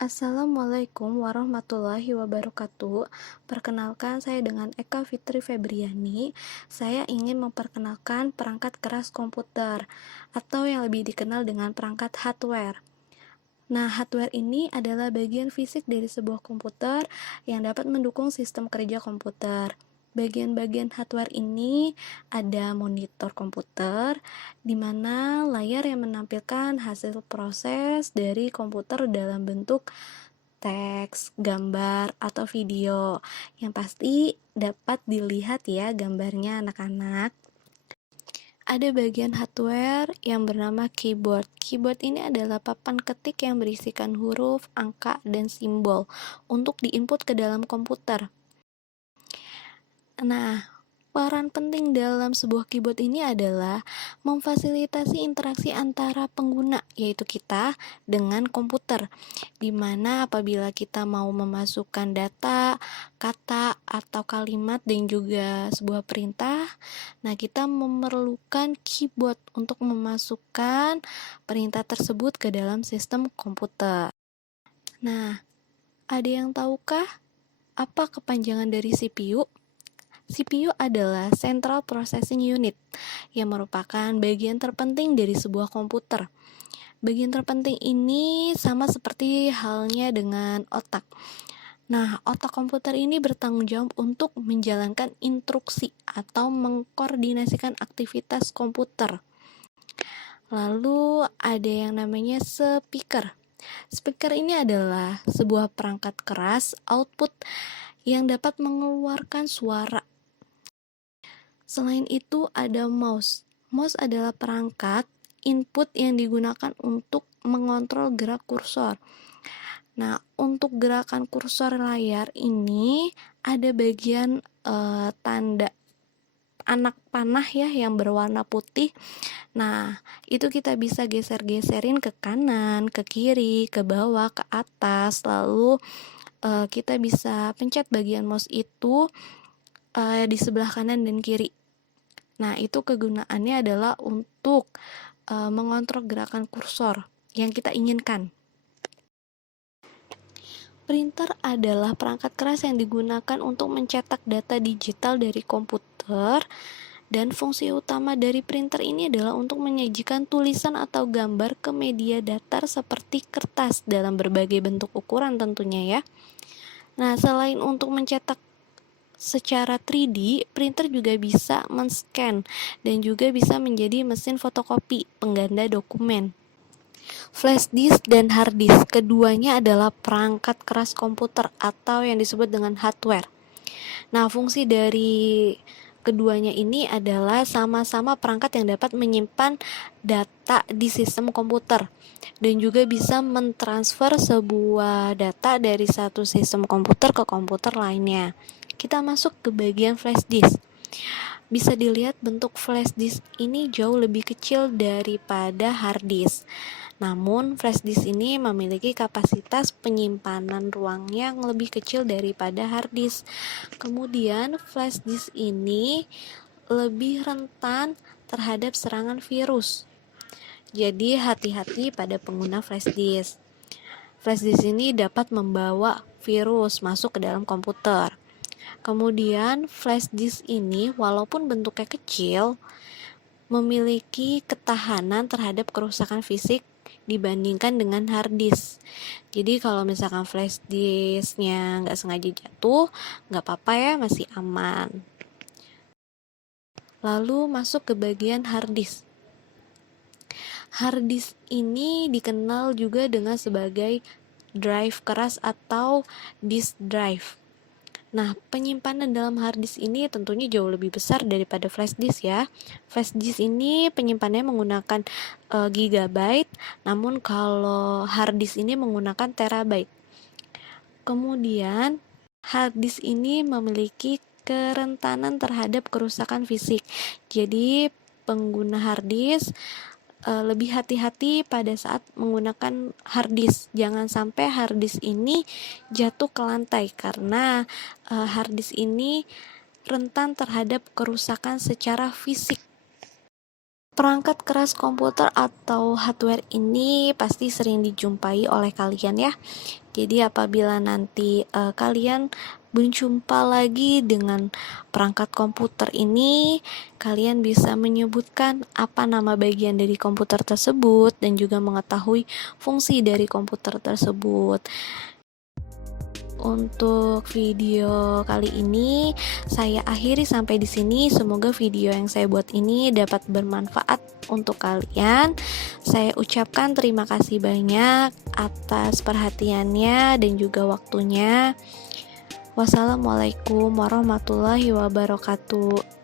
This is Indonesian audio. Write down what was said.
Assalamualaikum warahmatullahi wabarakatuh. Perkenalkan, saya dengan Eka Fitri Febriani. Saya ingin memperkenalkan perangkat keras komputer atau yang lebih dikenal dengan perangkat hardware. Nah, hardware ini adalah bagian fisik dari sebuah komputer yang dapat mendukung sistem kerja komputer. Bagian-bagian hardware ini ada monitor komputer, di mana layar yang menampilkan hasil proses dari komputer dalam bentuk teks, gambar, atau video. Yang pasti dapat dilihat ya gambarnya anak-anak. Ada bagian hardware yang bernama keyboard. Keyboard ini adalah papan ketik yang berisikan huruf, angka, dan simbol untuk diinput ke dalam komputer. Nah, peran penting dalam sebuah keyboard ini adalah memfasilitasi interaksi antara pengguna, yaitu kita, dengan komputer, di mana apabila kita mau memasukkan data, kata, atau kalimat, dan juga sebuah perintah, nah kita memerlukan keyboard untuk memasukkan perintah tersebut ke dalam sistem komputer. Nah, ada yang tahukah apa kepanjangan dari CPU? CPU adalah Central Processing Unit, yang merupakan bagian terpenting dari sebuah komputer. Bagian terpenting ini sama seperti halnya dengan otak. Nah, otak komputer ini bertanggung jawab untuk menjalankan instruksi atau mengkoordinasikan aktivitas komputer. Lalu ada yang namanya speaker. Speaker ini adalah sebuah perangkat keras output yang dapat mengeluarkan suara. Selain itu ada mouse. Mouse adalah perangkat input yang digunakan untuk mengontrol gerak kursor. Nah, untuk gerakan kursor layar ini ada bagian tanda anak panah ya yang berwarna putih. Nah, itu kita bisa geser-geserin ke kanan, ke kiri, ke bawah, ke atas. Lalu kita bisa pencet bagian mouse itu di sebelah kanan dan kiri. Nah, itu kegunaannya adalah untuk mengontrol gerakan kursor yang kita inginkan. Printer adalah perangkat keras yang digunakan untuk mencetak data digital dari komputer, dan fungsi utama dari printer ini adalah untuk menyajikan tulisan atau gambar ke media datar seperti kertas dalam berbagai bentuk ukuran tentunya ya. Nah, selain untuk mencetak secara 3D, printer juga bisa men-scan dan juga bisa menjadi mesin fotokopi pengganda dokumen. Flash disk dan hard disk, keduanya adalah perangkat keras komputer atau yang disebut dengan hardware. Nah, fungsi dari keduanya ini adalah sama-sama perangkat yang dapat menyimpan data di sistem komputer dan juga bisa mentransfer sebuah data dari satu sistem komputer ke komputer lainnya. Kita masuk ke bagian flash disk. Bisa dilihat bentuk flash disk ini jauh lebih kecil daripada hard disk. Namun, flash disk ini memiliki kapasitas penyimpanan ruang yang lebih kecil daripada hard disk. Kemudian, flash disk ini lebih rentan terhadap serangan virus. Jadi, hati-hati pada pengguna flash disk. Flash disk ini dapat membawa virus masuk ke dalam komputer. Kemudian, flash disk ini walaupun bentuknya kecil, memiliki ketahanan terhadap kerusakan fisik dibandingkan dengan hard disk. Jadi kalau misalkan flash disknya nggak sengaja jatuh, nggak apa-apa ya, masih aman. Lalu masuk ke bagian hard disk. Hard disk ini dikenal juga dengan sebagai drive keras atau disk drive. Nah, penyimpanan dalam hard disk ini tentunya jauh lebih besar daripada flash disk ya. Flash disk ini penyimpanannya menggunakan gigabyte, namun kalau hard disk ini menggunakan terabyte. Kemudian, hard disk ini memiliki kerentanan terhadap kerusakan fisik. Jadi, pengguna hard disk lebih hati-hati pada saat menggunakan hard disk. Jangan sampai hard disk ini jatuh ke lantai karena hard disk ini rentan terhadap kerusakan secara fisik. Perangkat keras komputer atau hardware ini pasti sering dijumpai oleh kalian ya. Jadi apabila nanti kalian berjumpa lagi dengan perangkat komputer ini, kalian bisa menyebutkan apa nama bagian dari komputer tersebut dan juga mengetahui fungsi dari komputer tersebut. Untuk video kali ini saya akhiri sampai di sini. Semoga video yang saya buat ini dapat bermanfaat untuk kalian. Saya ucapkan terima kasih banyak atas perhatiannya dan juga waktunya. Wassalamualaikum warahmatullahi wabarakatuh.